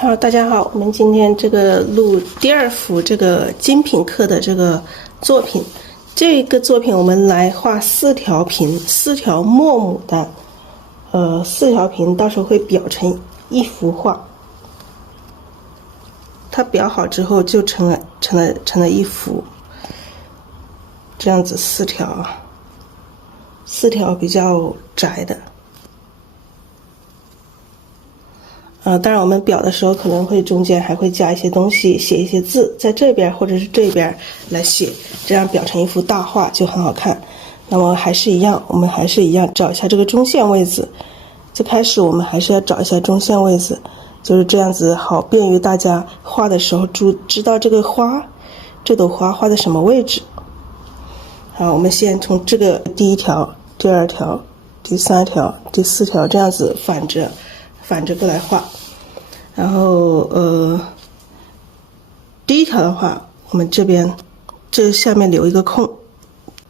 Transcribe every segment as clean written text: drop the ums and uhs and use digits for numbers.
好，大家好，我们今天这个录第二幅这个精品课的这个作品。这个作品我们来画4条屏，4条墨牡丹，4条屏到时候会裱成一幅画。它裱好之后就成了一幅，这样子4条，4条比较窄的。当然我们裱的时候可能会中间还会加一些东西，写一些字，在这边或者是这边来写，这样裱成一幅大画就很好看。那么还是一样，我们还是一样找一下这个中线位置。最开始我们还是要找一下中线位置，就是这样子，好便于大家画的时候知道这个花，这朵花画在什么位置。好，我们先从这个第1条、第2条、第3条、第4条这样子反着过来画。然后第1条的话，我们这下面留一个空，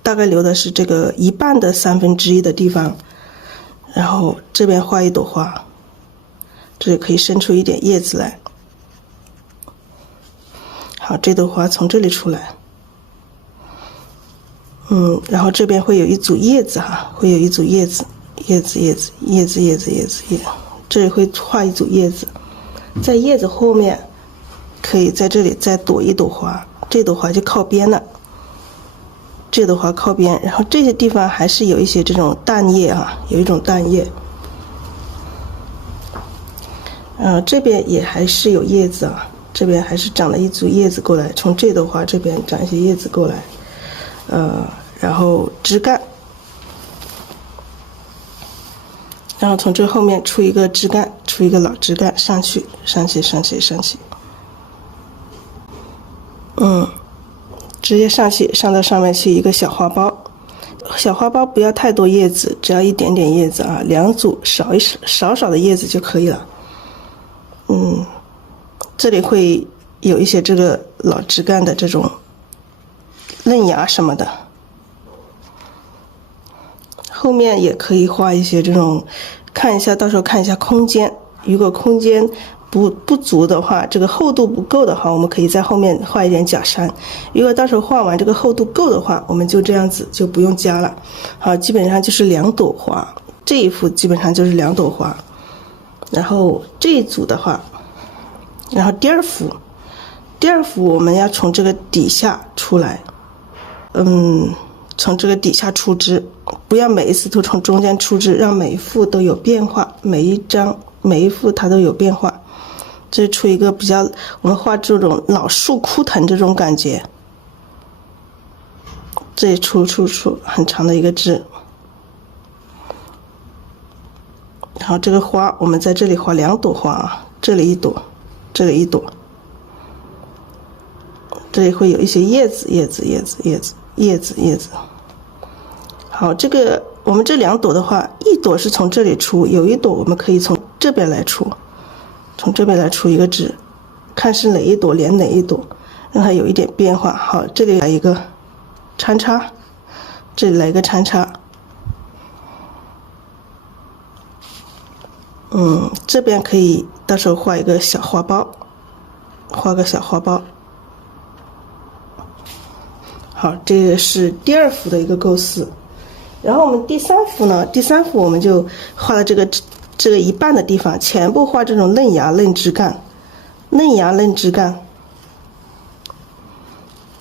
大概留的是这个1半的1/3的地方，然后这边画一朵花，这里可以伸出一点叶子来。好，这朵花从这里出来，然后这边会有一组叶子哈，会有一组叶子，这里会画一组叶子，在叶子后面可以在这里再躲一朵花，这朵花就靠边了，这朵花靠边，然后这些地方还是有一些这种淡叶啊，有一种淡叶，这边也还是有叶子啊，这边还是长了一组叶子过来，从这朵花这边长一些叶子过来，然后枝干，然后从这后面出一个枝干，出一个老枝干上去，直接上到上面去一个小花苞，小花苞不要太多叶子，只要一点点叶子啊，2组少的叶子就可以了。这里会有一些这个老枝干的这种嫩芽什么的。后面也可以画一些这种，到时候看一下空间，如果空间不足的话，这个厚度不够的话，我们可以在后面画一点假山。如果到时候画完这个厚度够的话，我们就这样子就不用加了。好，基本上就是2朵花，这一幅基本上就是2朵花。然后这一组的话，然后第二幅我们要从这个底下出来，从这个底下出枝，不要每一次都从中间出枝，让每一幅都有变化，每一幅它都有变化。这出一个比较，我们画这种老树枯藤这种感觉，这里出很长的一个枝，然后这个花我们在这里画2朵花啊，这里一朵，这里一朵，这里会有一些叶子。好，这个我们这2朵的话，一朵是从这里出，有一朵我们可以从这边来出，从这边来出一个枝，看是哪一朵连哪一朵，让它有一点变化。好，这里来一个穿插，这里来一个穿插，这边可以到时候画一个小花苞，画个小花苞。好，这个是第2幅的一个构思。然后我们第3幅呢，第3幅我们就画了这个1半的地方，全部画这种嫩芽嫩枝干，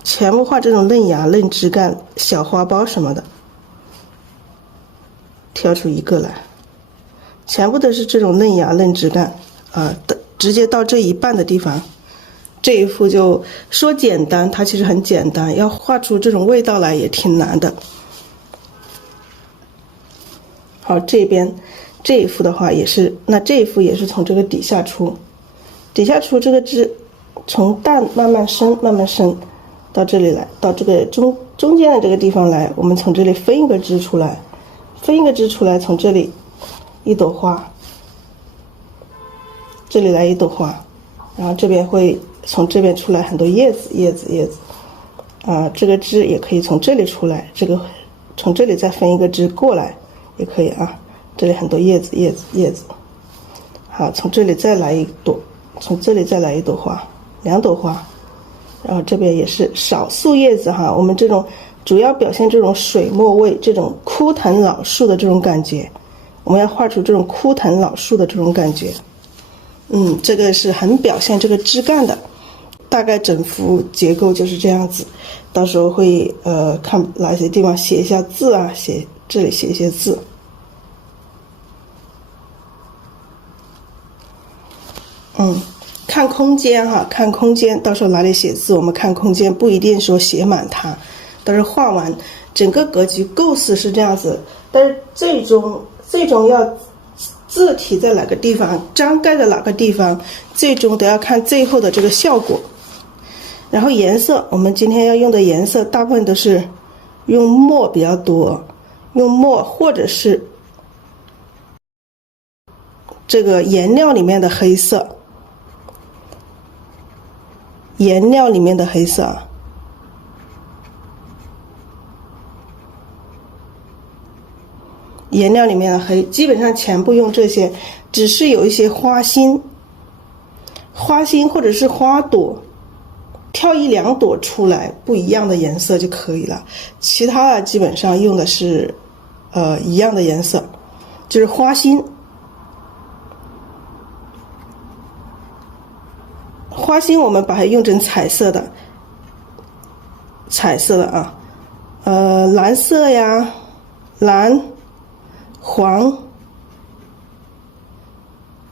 全部画这种嫩芽嫩枝干，小花苞什么的，挑出一个来，全部都是这种嫩芽嫩枝干直接到这1半的地方。这一幅就说简单，它其实很简单，要画出这种味道来也挺难的。好，这一幅的话也是，那这一幅也是从这个底下出这个枝，从淡慢慢伸到这里来，到这个中间的这个地方来，我们从这里分一个枝出来，从这里一朵花，这里来一朵花，然后这边会从这边出来很多叶子这个枝也可以从这里出来，这个从这里再分一个枝过来也可以啊，这里很多叶子。好，从这里再来一朵从这里再来一朵花，2朵花，然后这边也是少数叶子哈，我们这种主要表现这种水墨味，这种枯藤老树的这种感觉，我们要画出这种枯藤老树的这种感觉。这个是很表现这个枝干的，大概整幅结构就是这样子。到时候会看哪些地方写一下字啊，这里写一些字。看空间哈，看空间，到时候哪里写字，我们看空间，不一定说写满它。到时候画完整个格局构思是这样子，但是最终要字体在哪个地方，章盖在哪个地方，最终都要看最后的这个效果。然后颜色，我们今天要用的颜色大部分都是用墨比较多，用墨或者是这个颜料里面的黑色，颜料里面的黑色啊，颜料里面的黑，基本上全部用这些，只是有一些花心或者是花朵，挑1、2朵出来不一样的颜色就可以了，其他的基本上用的是一样的颜色，就是花心。花心我们把它用成彩色的啊，蓝色呀，蓝、黄、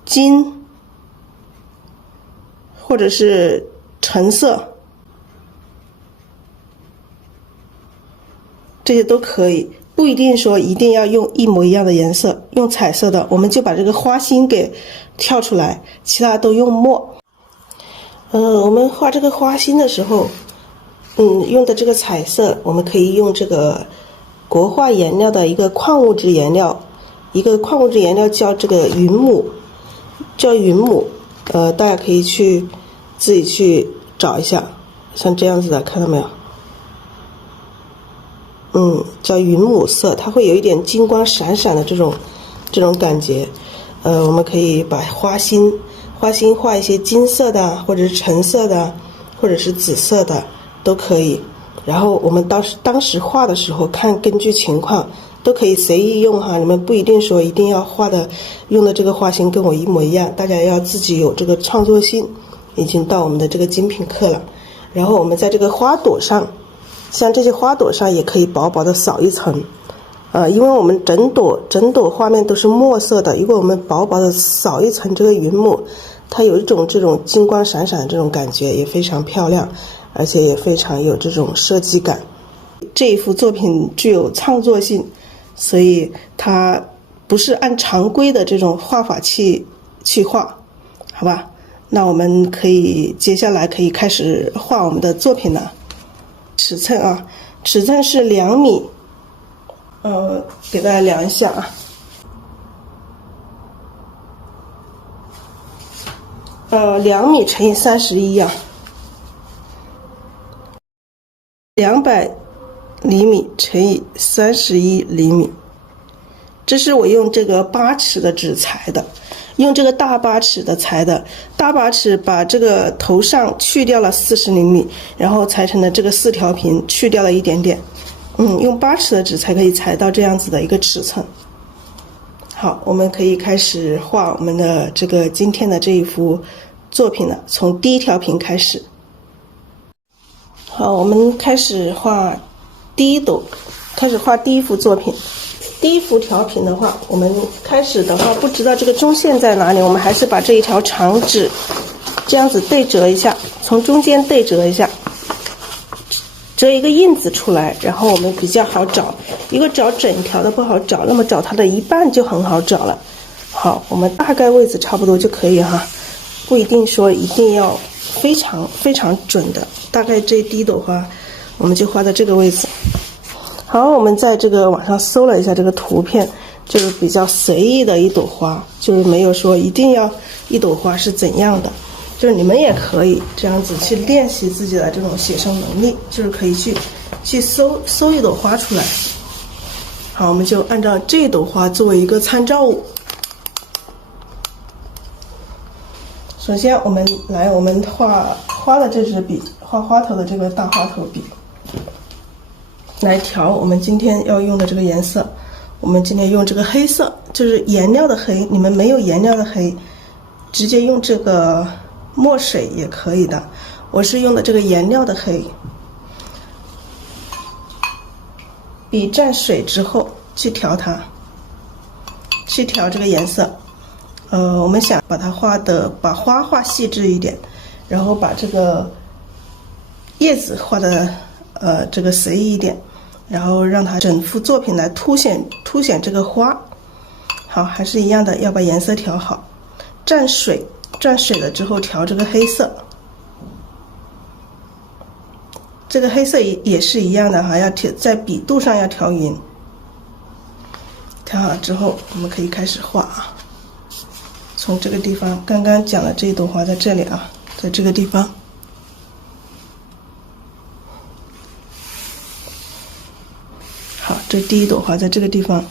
金，或者是橙色，这些都可以，不一定说一定要用一模一样的颜色。用彩色的，我们就把这个花心给跳出来，其他都用墨。我们画这个花心的时候，用的这个彩色，我们可以用这个国画颜料的一个矿物质颜料，叫这个云母，大家可以自己去找一下，像这样子的，看到没有？叫云母色，它会有一点金光闪闪的这种感觉。我们可以把花心画一些金色的，或者是橙色的，或者是紫色的都可以。然后我们当时画的时候，根据情况都可以随意用哈，你们不一定说一定要用的这个花心跟我一模一样，大家要自己有这个创作性。已经到我们的这个精品课了，然后我们在这个花朵上，像这些花朵上也可以薄薄的扫一层，因为我们整朵画面都是墨色的，如果我们薄薄的扫一层这个云母，它有一种这种金光闪闪的这种感觉，也非常漂亮，而且也非常有这种设计感。这一幅作品具有创作性，所以它不是按常规的这种画法去画，好吧？那我们接下来可以开始画我们的作品了。尺寸啊，尺寸是2米，给大家量一下啊。2米乘以31啊，200厘米乘以31厘米，这是我用这个8尺的纸裁的。用这个大8尺的裁的，大8尺把这个头上去掉了40厘米，然后裁成了这个4条屏，去掉了一点点。用8尺的纸才可以裁到这样子的一个尺寸。好，我们可以开始画我们的这个今天的这一幅作品了，从第1条屏开始。好，我们开始画第1幅作品。第1幅调频的话，我们开始的话不知道这个中线在哪里，我们还是把这一条长纸这样子对折一下，从中间对折一下，折一个印子出来，然后我们比较好找。如果找整条的不好找，那么找它的一半就很好找了。好，我们大概位置差不多就可以哈，不一定说一定要非常非常准的，大概这第1朵花我们就画在这个位置。好，我们在这个网上搜了一下这个图片，就是比较随意的一朵花，就是没有说一定要一朵花是怎样的，就是你们也可以这样子去练习自己的这种写生能力，就是可以去搜一朵花出来。好，我们就按照这朵花作为一个参照物。首先我们画花的这支笔，画花头的这个大花头笔，来调我们今天要用的这个颜色。我们今天用这个黑色，就是颜料的黑，你们没有颜料的黑，直接用这个墨水也可以的。我是用的这个颜料的黑。笔蘸水之后去调它，去调这个颜色。我们想把花画细致一点，然后把这个叶子画的这个随意一点，然后让它整幅作品来凸显这个花。好，还是一样的，要把颜色调好。蘸水了之后调这个黑色，这个黑色也是一样的哈，要在笔肚上要调匀。调好之后，我们可以开始画啊。从这个地方，刚刚讲的这一朵花在这里啊，在这个地方。好，这第一朵花在这个地方。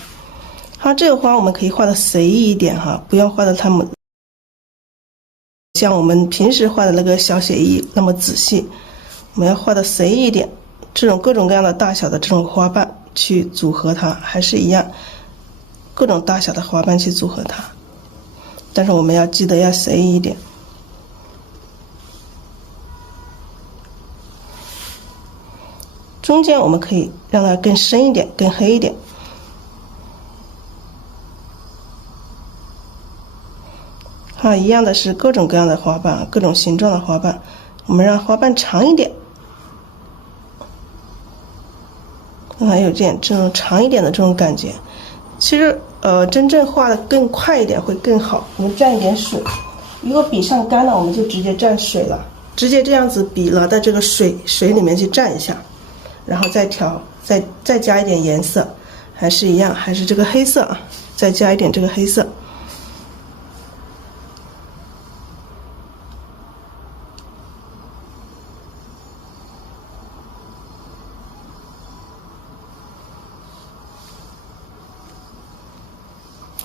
好，这个花我们可以画的随意一点哈，不要画的它们像我们平时画的那个小写意那么仔细，我们要画的随意一点。这种各种各样的大小的这种花瓣去组合它，还是一样，各种大小的花瓣去组合它。但是我们要记得要随意一点。中间我们可以让它更深一点，更黑一点。好，一样的是各种各样的花瓣，各种形状的花瓣，我们让花瓣长一点，让它有这种长一点的这种感觉。其实真正画的更快一点会更好。我们蘸一点水，如果笔上干了，我们就直接蘸水了，直接这样子笔了在这个水里面去蘸一下，然后再调，再加一点颜色，还是一样，还是这个黑色啊，再加一点这个黑色。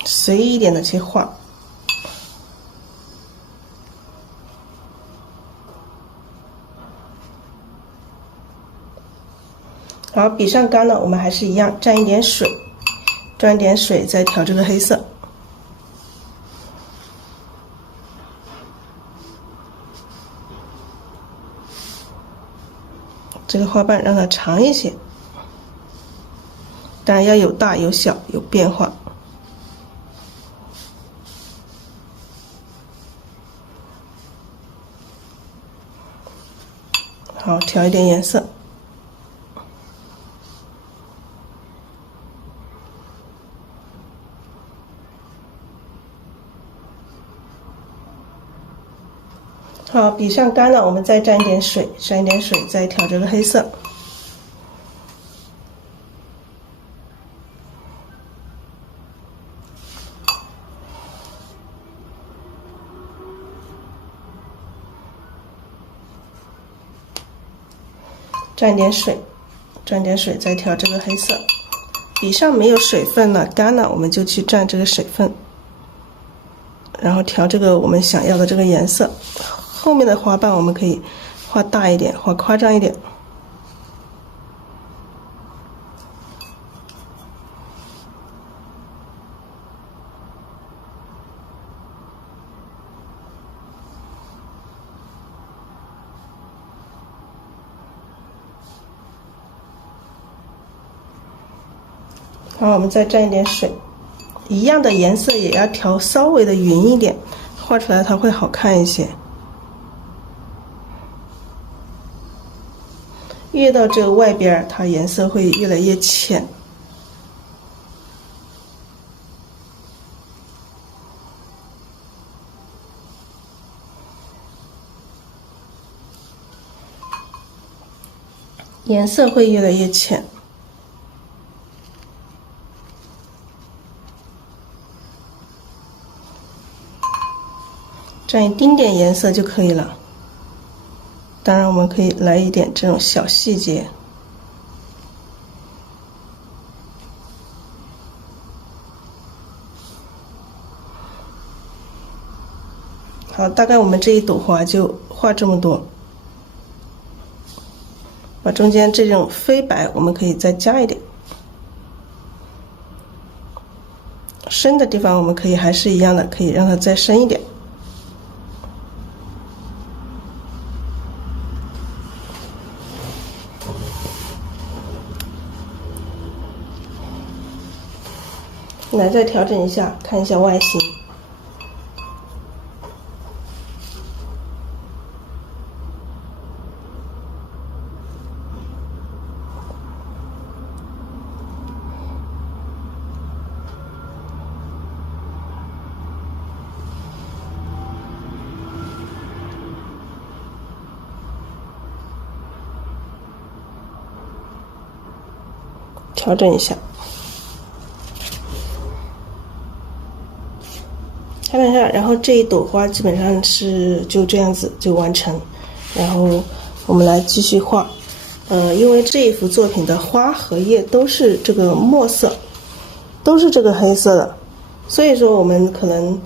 随意一点的去画。好，笔上干了，我们还是一样蘸一点水，再调这个黑色。这个花瓣让它长一些，当然要有大有小，有变化。好，调一点颜色。好，笔上干了，我们再蘸一点水，再调这个黑色。蘸点水，再调这个黑色。笔上没有水分了，干了，我们就去蘸这个水分，然后调这个我们想要的这个颜色。后面的花瓣我们可以画大一点，画夸张一点。好，我们再蘸一点水，一样的颜色也要调稍微的匀一点，画出来它会好看一些。越到这个外边，它颜色会越来越浅。颜色会越来越浅。蘸一丁点颜色就可以了。当然，我们可以来一点这种小细节。好，大概我们这一朵花就画这么多，把中间这种飞白我们可以再加一点，深的地方我们可以还是一样的，可以让它再深一点。来，再调整一下，看一下外形。调整一下，调整一下，然后这一朵花基本上是就这样子就完成。然后我们来继续画，因为这一幅作品的花和叶都是这个墨色，都是这个黑色的，所以说我们可能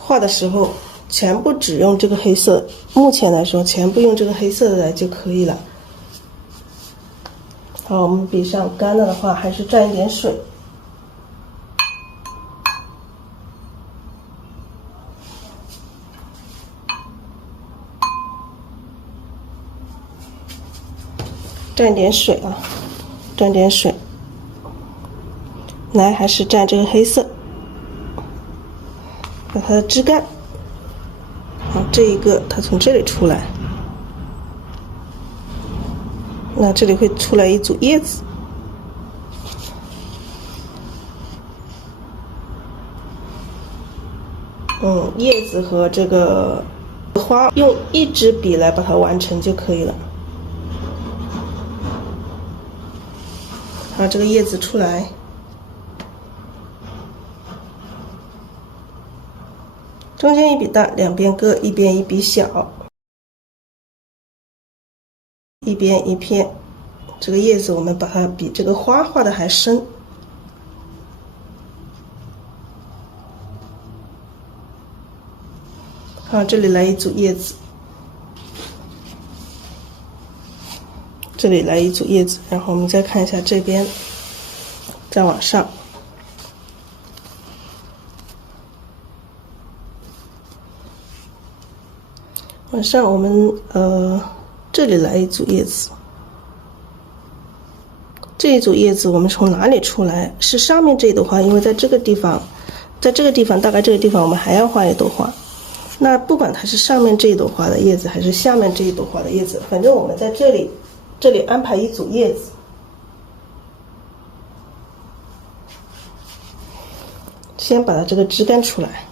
画的时候全部只用这个黑色，目前来说全部用这个黑色的来就可以了。好，我们笔上干了的话，还是蘸一点水，蘸点水啊，蘸点水。来，还是蘸这个黑色，把它的枝干，好，这一个它从这里出来。那这里会出来一组叶子，叶子和这个花用一支笔来把它完成就可以了。好，这个叶子出来，中间一笔大，两边各一边一笔小。一边一片，这个叶子我们把它比这个花画的还深。好，这里来一组叶子，这里来一组叶子，然后我们再看一下这边，再往上，往上我们这里来一组叶子，这一组叶子我们从哪里出来？是上面这一朵花，因为在这个地方，在这个地方，大概这个地方我们还要画一朵花。那不管它是上面这一朵花的叶子，还是下面这一朵花的叶子，反正我们在这里安排一组叶子，先把它这个枝干出来。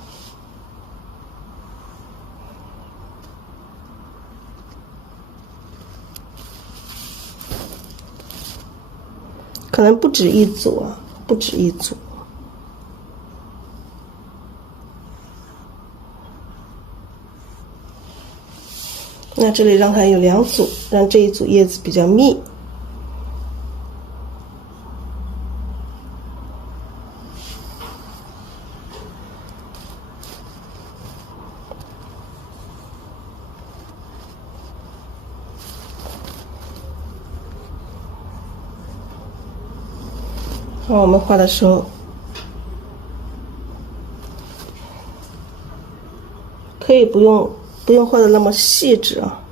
可能不止一组啊，不止一组。那这里让它有两组，让这一组叶子比较密。好，我们画的时候可以不用画的那么细致啊。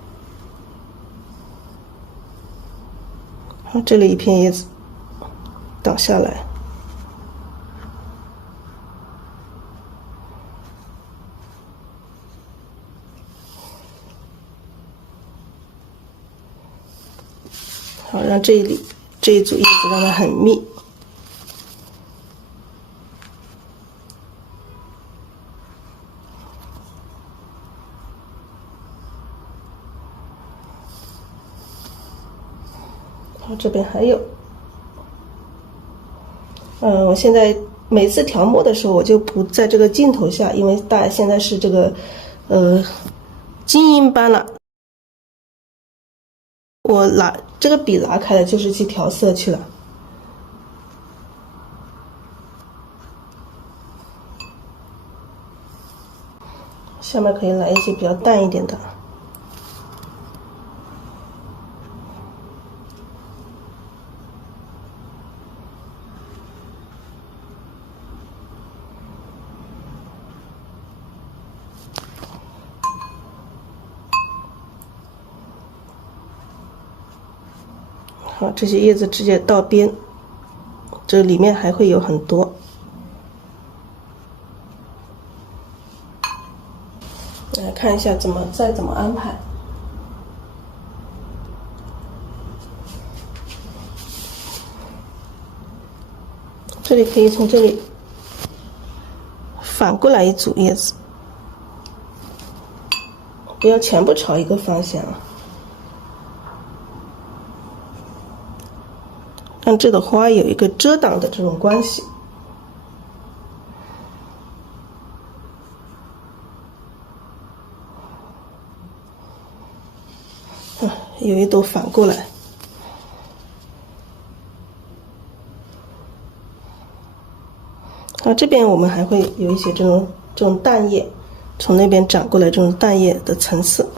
好，这里一片叶子倒下来，好，让这一组叶子让它很密。好，这边还有，我现在每次调墨的时候，我就不在这个镜头下，因为大家现在是这个精英班了，我拿这个笔拿开了，就是去调色去了。下面可以来一些比较淡一点的。好，这些叶子直接到边，这里面还会有很多。来看一下怎么安排。这里可以从这里反过来一组叶子，不要全部朝一个方向，让这朵花有一个遮挡的这种关系。有一朵反过来，这边我们还会有一些这种淡叶，从那边长过来这种淡叶的层次。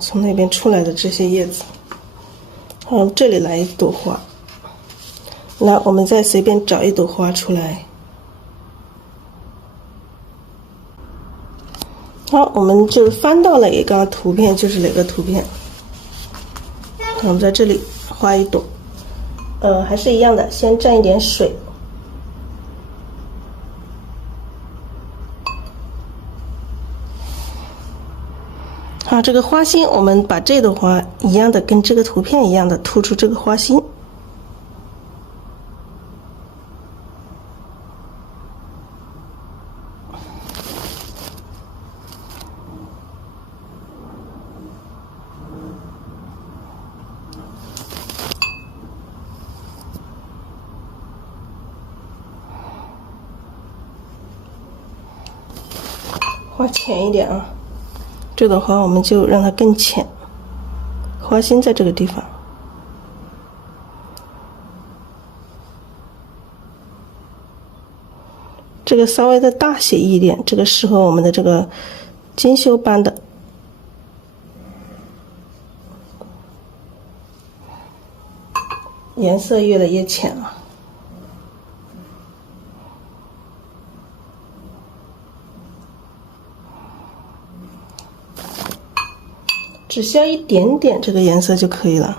从那边出来的这些叶子，这里来一朵花，来，我们再随便找一朵花出来。好，我们就翻到了一个图片，就是哪个图片？我们在这里画一朵，还是一样的，先蘸一点水。好，这个花心，我们把这朵花一样的，跟这个图片一样的突出这个花心。画浅一点啊。这朵花我们就让它更浅，花心在这个地方。这个稍微的大写一点，这个适合我们的这个精修班的。颜色越来越浅了。只需要一点点这个颜色就可以了。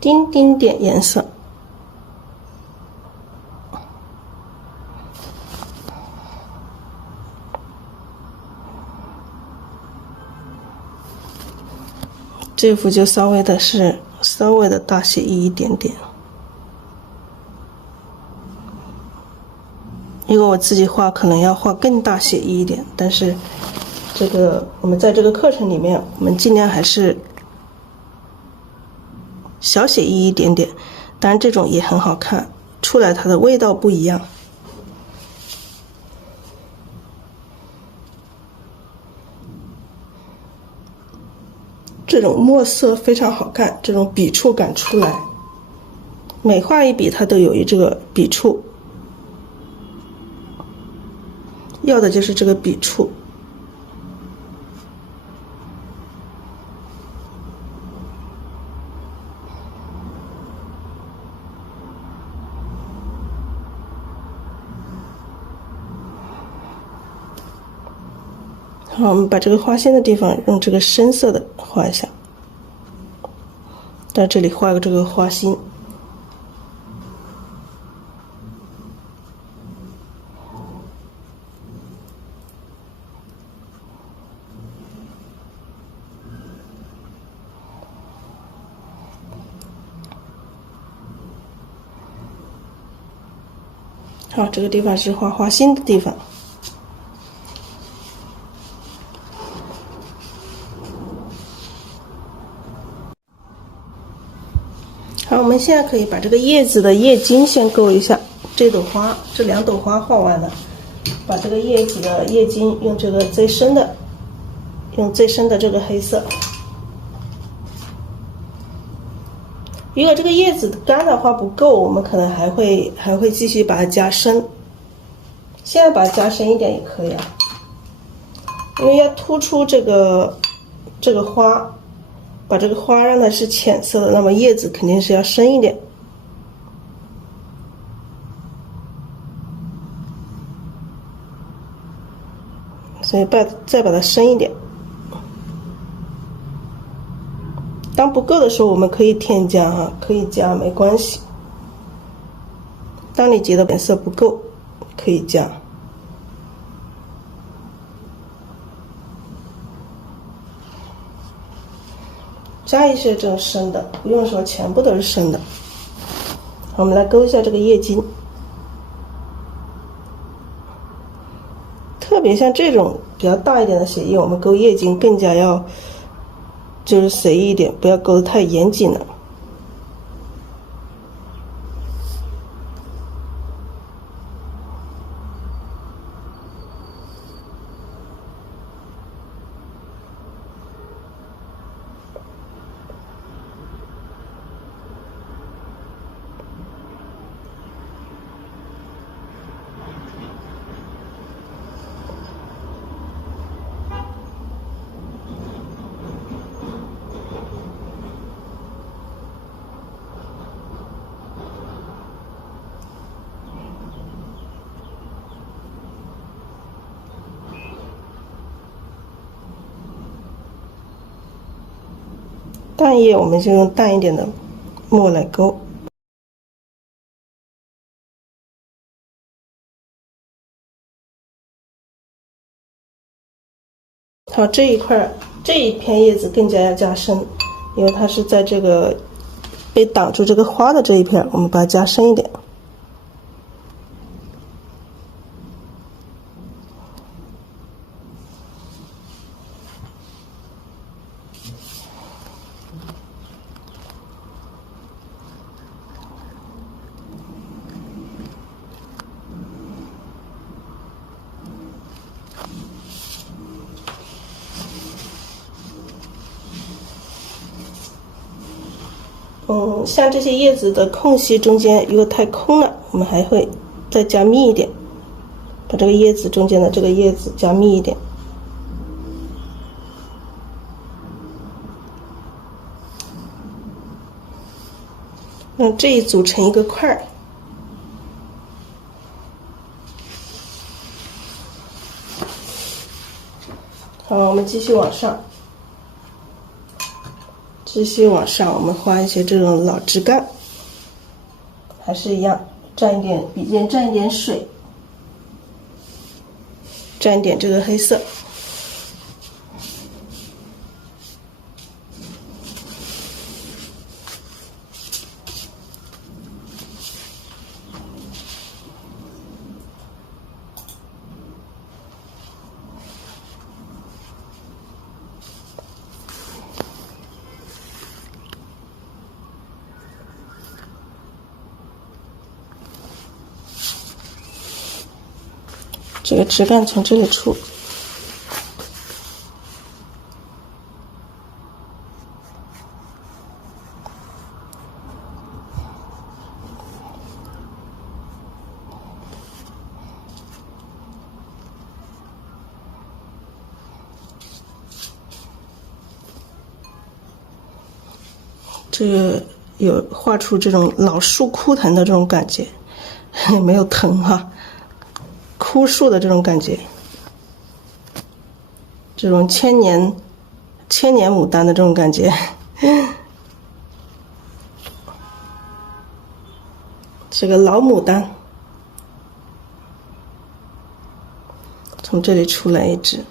丁丁点颜色。这幅就稍微的大写一点点。如果我自己画，可能要画更大写一点，但是这个我们在这个课程里面，我们尽量还是小写一点点。当然，这种也很好看，出来它的味道不一样。这种墨色非常好看，这种笔触感出来，每画一笔它都有这个笔触，要的就是这个笔触。好，我们把这个花心的地方用这个深色的画一下，在这里画个这个花心。好，这个地方是画花心的地方。们现在可以把这个叶子的叶茎先勾一下，这朵花，这2朵花画完了，把这个叶子的叶茎用这个最深的这个黑色。如果这个叶子干的话不够，我们可能还会继续把它加深。现在把它加深一点也可以啊，因为要突出这个花，把这个花让它是浅色的，那么叶子肯定是要深一点。所以再把它深一点。当不够的时候，我们可以添加哈，可以加没关系。当你觉得颜色不够，可以加。加一些这种深的，不用说全部都是深的。我们来勾一下这个叶茎，特别像这种比较大一点的血液，我们勾叶茎更加要就是随意一点，不要勾得太严谨了。淡叶我们就用淡一点的墨来勾。好，这一块这一片叶子更加要加深，因为它是在这个被挡住这个花的这一片，我们把它加深一点。像这些叶子的空隙中间如果太空了，我们还会再加密一点，把这个叶子中间的这个叶子加密一点。让这一组成一个块儿。好，我们继续往上。继续往上，我们画一些这种老枝干，还是一样，蘸一点笔尖，蘸一点水，蘸一点这个黑色。这个枝干从这里出，这个有画出这种老树枯藤的这种感觉，没有藤哈。枯树的这种感觉，这种千年牡丹的这种感觉，这个老牡丹，从这里出来一只，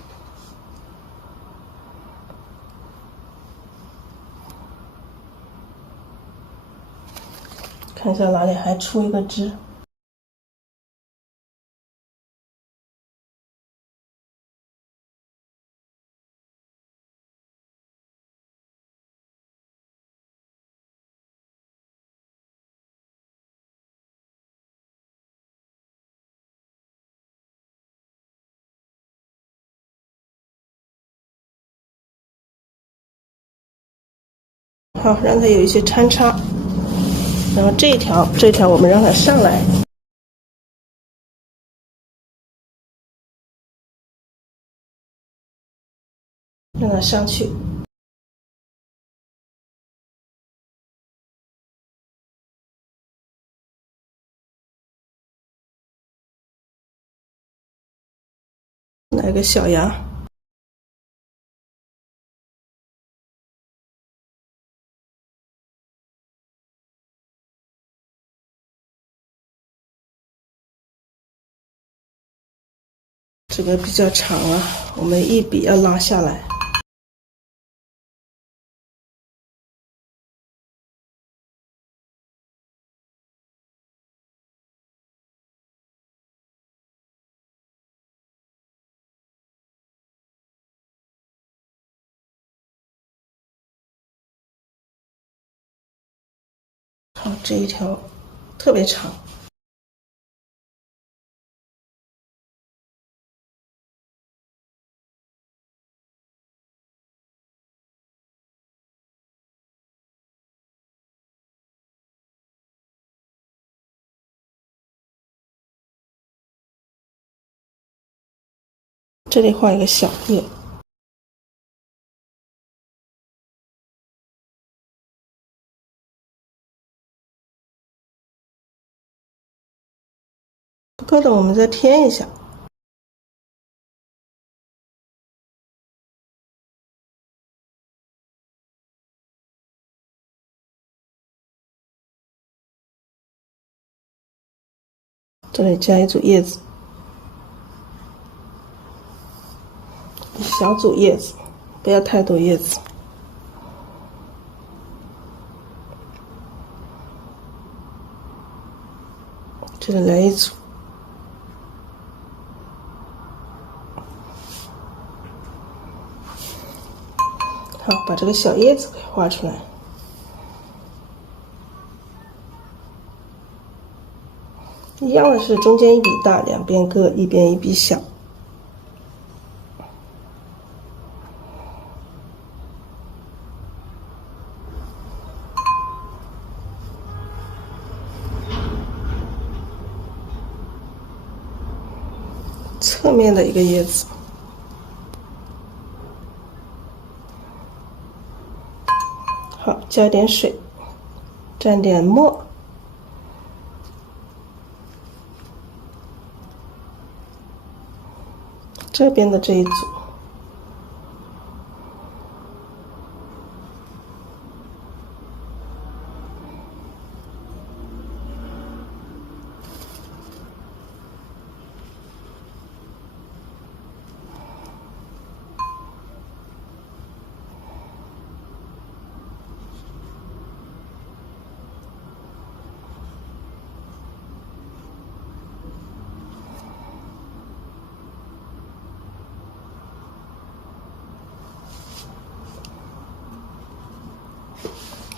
看一下哪里还出一个枝。好，让它有一些穿插。然后这一条我们让它上来，让它上去。来个小芽，这个比较长啊，我们一笔要拉下来。好，这一条特别长。这里画一个小叶，不够的我们再添一下。这里加一组叶子，一小组叶子，不要太多叶子。这里来一组。好，把这个小叶子给画出来。一样的是中间一笔大，两边各一边一笔小。侧面的一个叶子，好，加点水，蘸点墨。这边的这一组，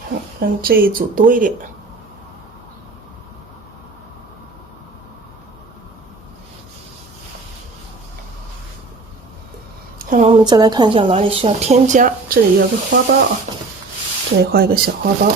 好，让这一组多一点。然后我们再来看一下哪里需要添加，这里有个花苞啊，这里画一个小花苞。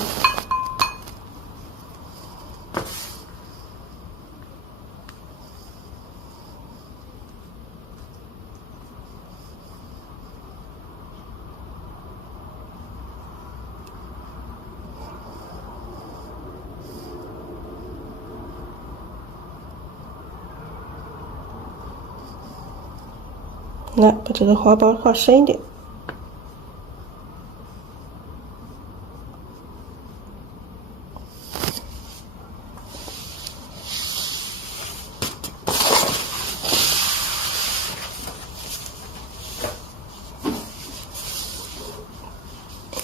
来，把这个花苞画深一点。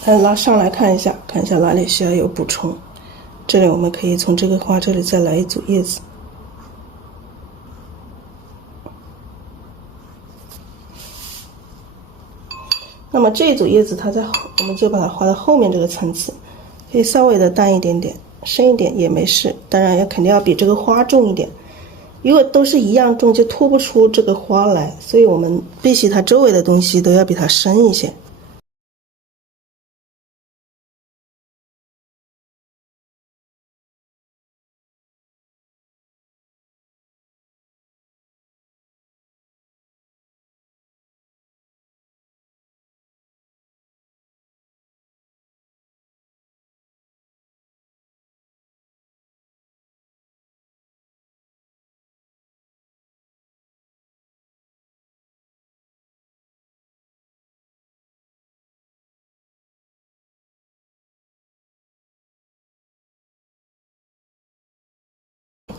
来拉上来看一下，看一下哪里需要有补充。这里我们可以从这个花这里再来一组叶子。那么这一组叶子，我们就把它画到后面这个层次，可以稍微的淡一点点，深一点也没事。当然肯定要比这个花重一点。如果都是一样重，就突不出这个花来，所以我们必须它周围的东西都要比它深一些。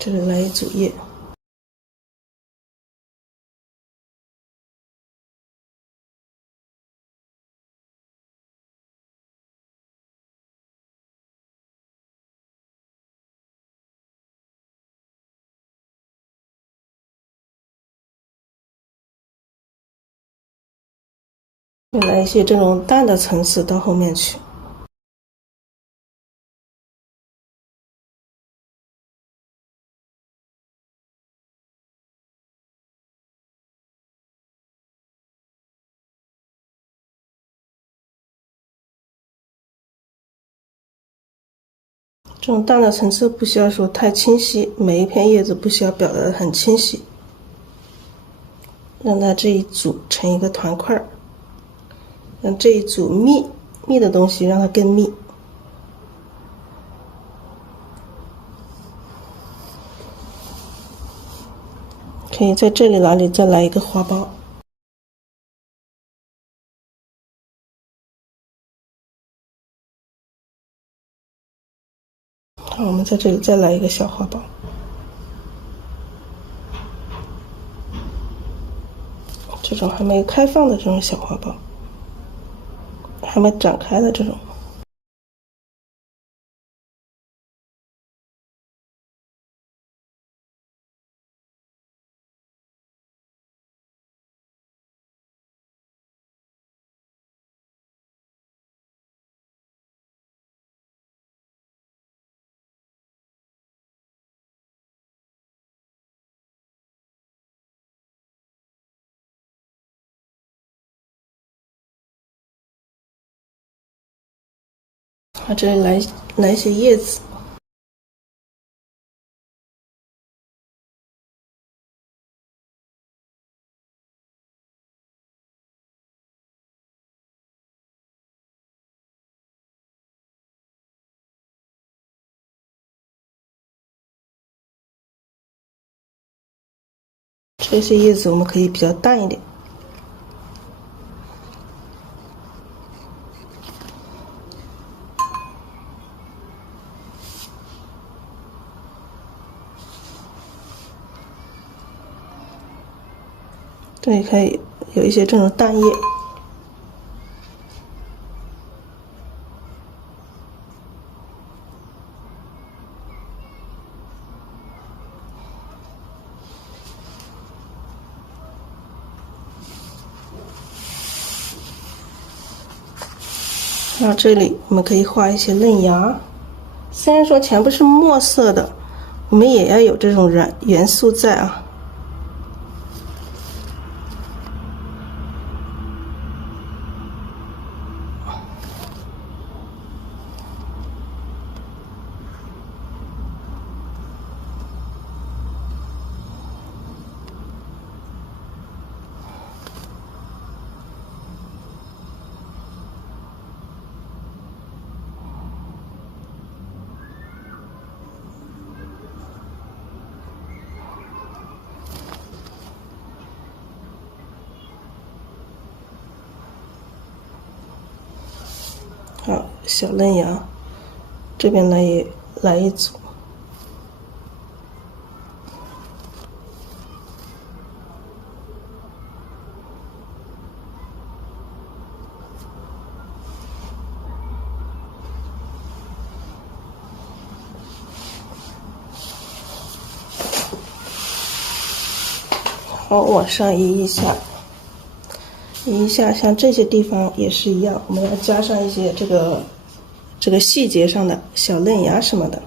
这里来一组叶。来一些这种淡的层次到后面去。这种淡的层次不需要说太清晰，每一片叶子不需要表达的很清晰，让它这一组成一个团块，让这一组密的东西让它更密。可以在这里哪里再来一个花苞。好，我们在这里再来一个小花苞。这种还没开放的这种小花苞，还没展开的这种。好，这里来一些叶子。这些叶子我们可以比较淡一点。这里可以有一些这种淡叶。然后这里我们可以画一些嫩芽，虽然说全部是墨色的，我们也要有这种元素在啊。好，小嫩芽，这边来一组。好，往上移一下。移一下，像这些地方也是一样，我们要加上一些这个细节上的小嫩芽什么的。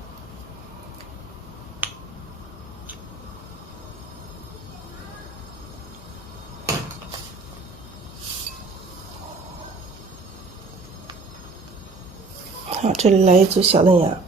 好，这里来一组小嫩芽。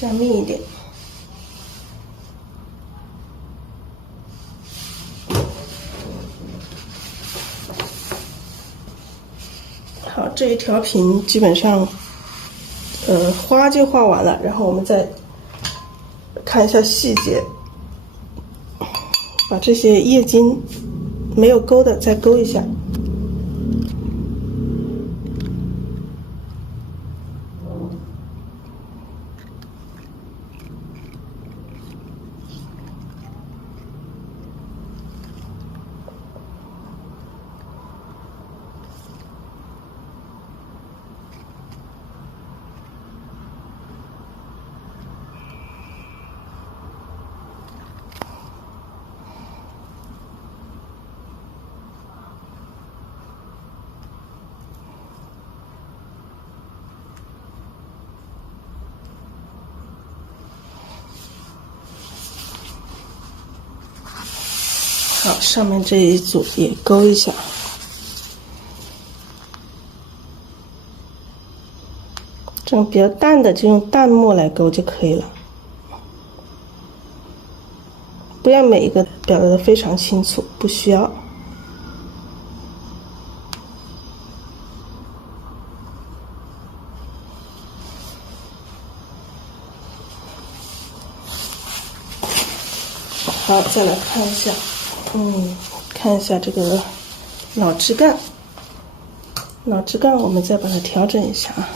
这样密一点。好，这一条屏基本上，花就画完了，然后我们再看一下细节，把这些叶筋没有勾的再勾一下。好，上面这一组也勾一下。这种比较淡的就用淡墨来勾就可以了，不要每一个表达的非常清楚，不需要。好，再来看一下，看一下这个脑枝干，脑枝干我们再把它调整一下啊。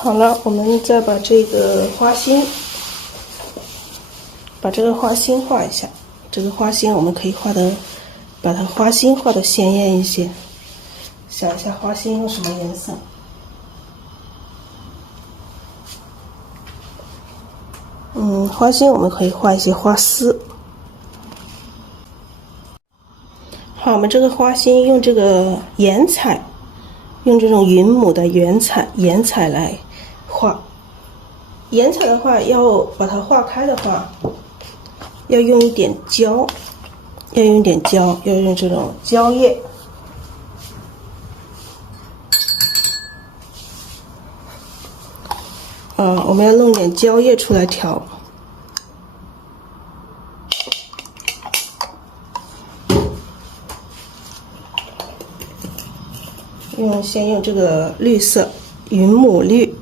好了，我们再把这个花心，画一下。这个花心我们可以把它花心画的鲜艳一些。想一下花心用什么颜色？花心我们可以画一些花丝。好，我们这个花心用这个岩彩，用这种云母的岩彩来画。岩彩的话，要把它画开的话，要用一点胶，要用这种胶液。我们要弄点胶液出来调。先用这个绿色云母绿，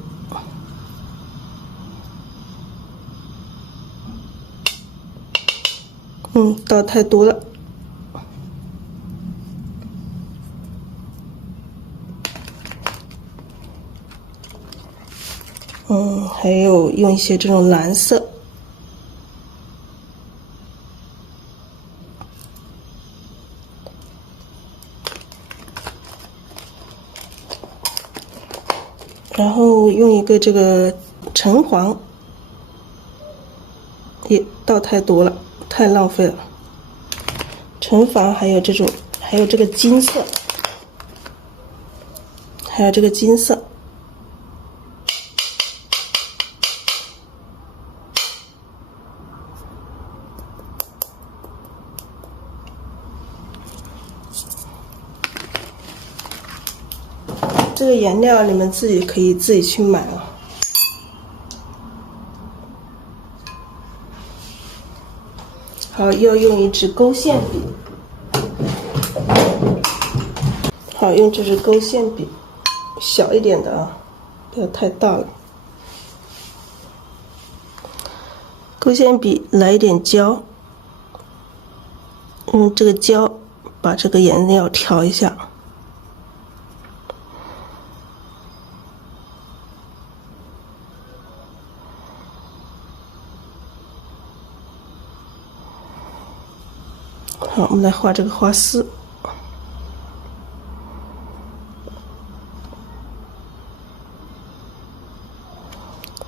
倒太多了。还有用一些这种蓝色。然后用一个这个橙黄，也倒太多了，太浪费了。橙黄还有这个金色，这个颜料你们可以自己去买啊。好，要用一支勾线笔。好，用这支勾线笔，小一点的啊，不要太大了。勾线笔来一点胶，用这个胶把这个颜料调一下。好，我们来画这个花丝。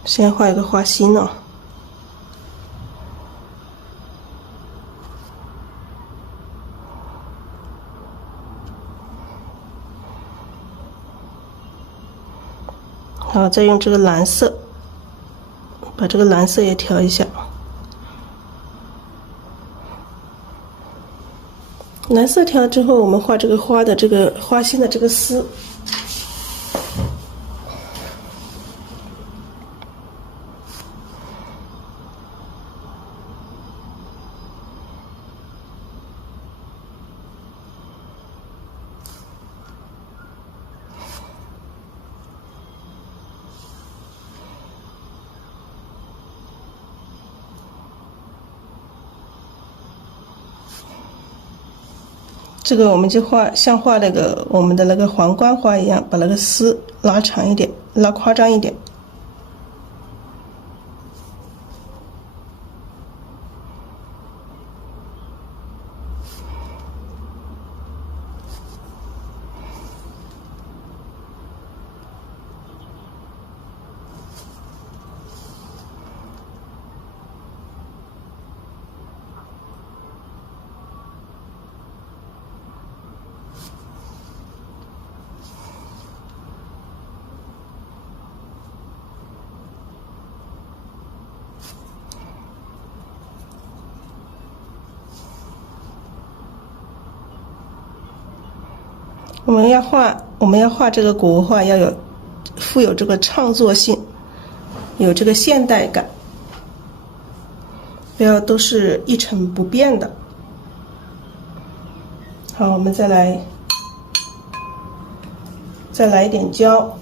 先画一个花心呢。好，再用这个蓝色，把这个蓝色也调一下。蓝色调之后，我们画这个花的这个花心的这个丝。这个我们就像画那个我们的那个皇冠花一样，把那个丝拉长一点，拉夸张一点。我们要画这个古文画，要有富有这个创作性，有这个现代感，不要都是一成不变的。好，我们再来一点胶。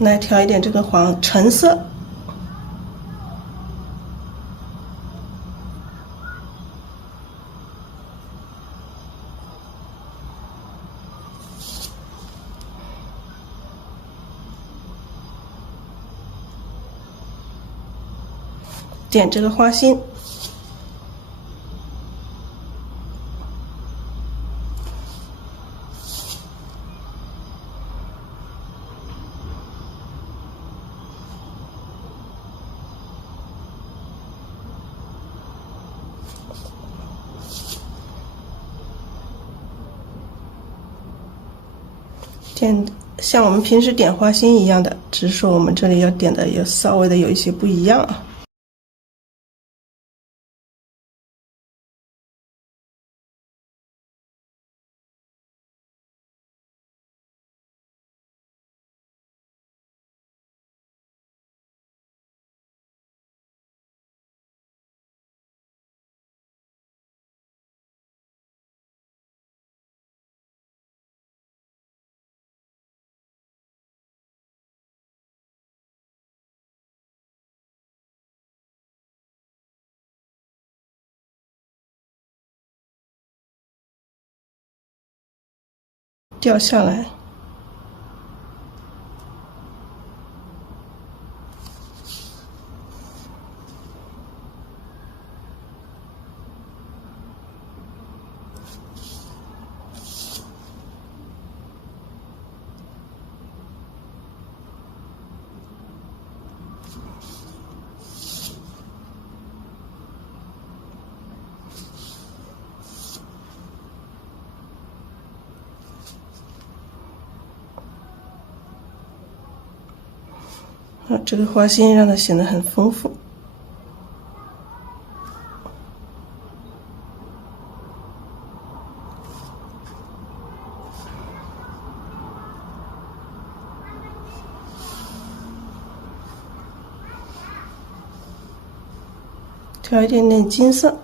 来调一点这个橙色。点这个花心，点像我们平时点花心一样的，只是说我们这里要点的也稍微的有一些不一样啊。掉下来，这个花心让它显得很丰富。调一点点金色。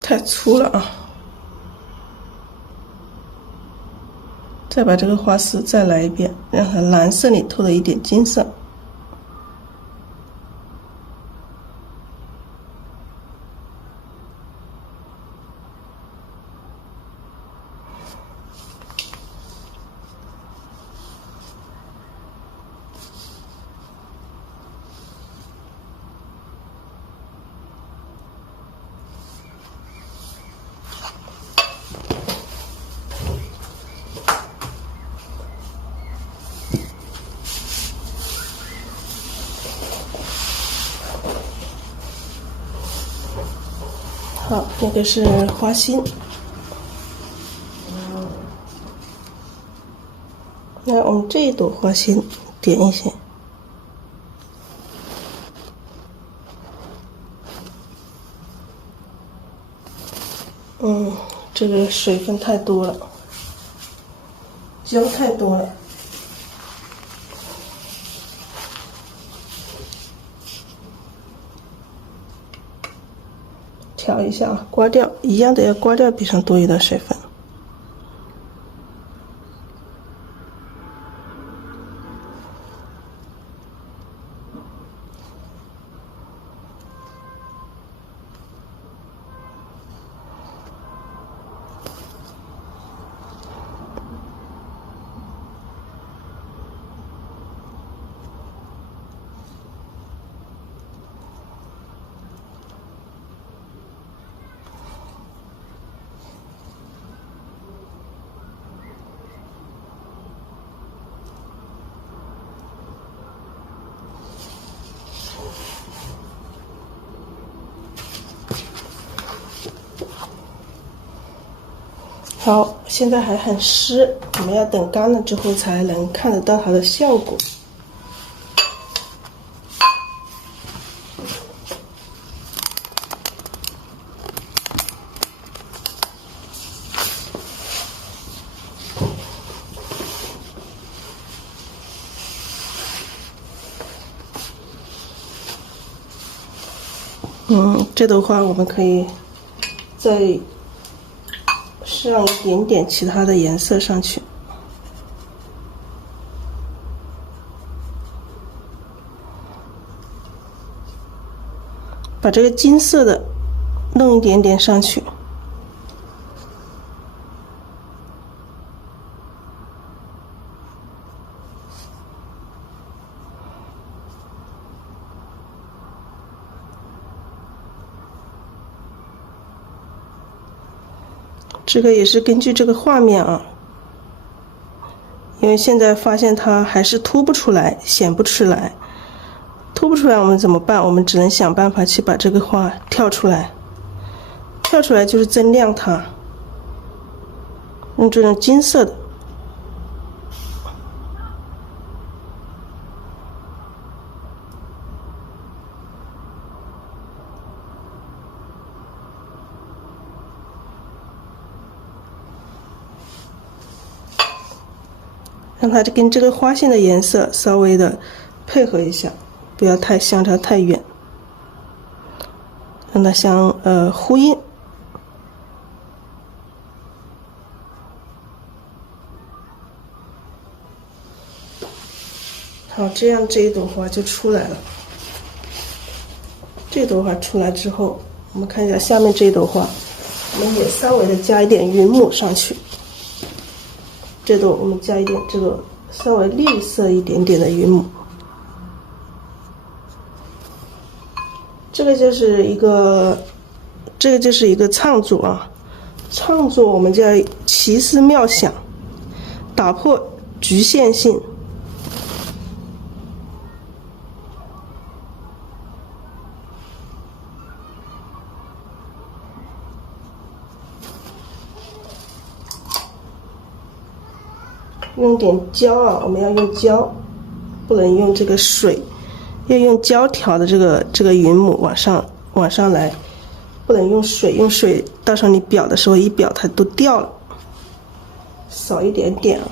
太粗了啊！再把这个花丝再来一遍，让它蓝色里透了一点金色。好，那个是花心。那我们这一朵花心点一些。这个水分太多了，胶太多了。调一下啊，刮掉，一样的要刮掉壁上多余的水分。好，现在还很湿，我们要等干了之后才能看得到它的效果。这朵花我们可以再上一点点其他的颜色上去，把这个金色的弄一点点上去。这个也是根据这个画面啊，因为现在发现它还是凸不出来，显不出来。凸不出来我们怎么办？我们只能想办法去把这个花跳出来，跳出来就是增亮它，用这种金色的。让它跟这个花线的颜色稍微的配合一下，不要太相差太远，让它呼应。好，这样这一朵花就出来了。这朵花出来之后，我们看一下下面这一朵花，我们也稍微的加一点云母上去。这朵我们加一点这个稍微绿色一点点的云母，这个就是一个创作啊，创作我们叫奇思妙想，打破局限性。用点胶啊，我们要用胶，不能用这个水，要用胶调的这个云母往上来，不能用水，用水到时候你裱的时候一裱它都掉了，少一点点啊，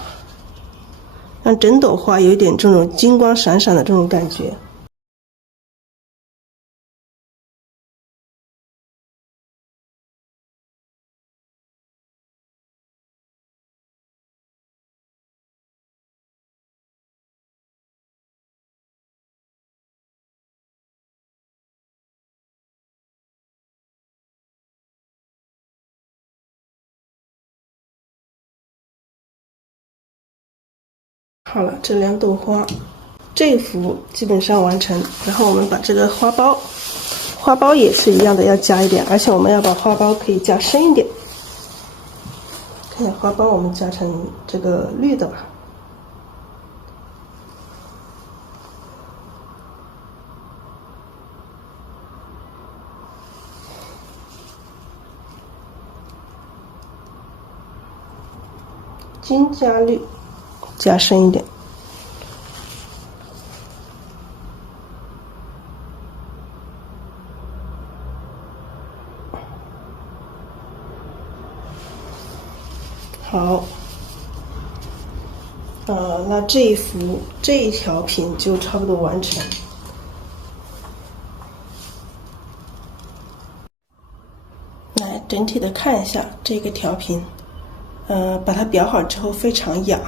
让整朵花有一点这种金光闪闪的这种感觉。好了，这两朵花，这一幅基本上完成。然后我们把这个花苞也是一样的，要加一点，而且我们要把花苞可以加深一点。看一下花苞，我们加成这个绿的吧。金加绿，加深一点。好，那这一条品就差不多完成。来整体的看一下这个调频，把它裱好之后非常雅。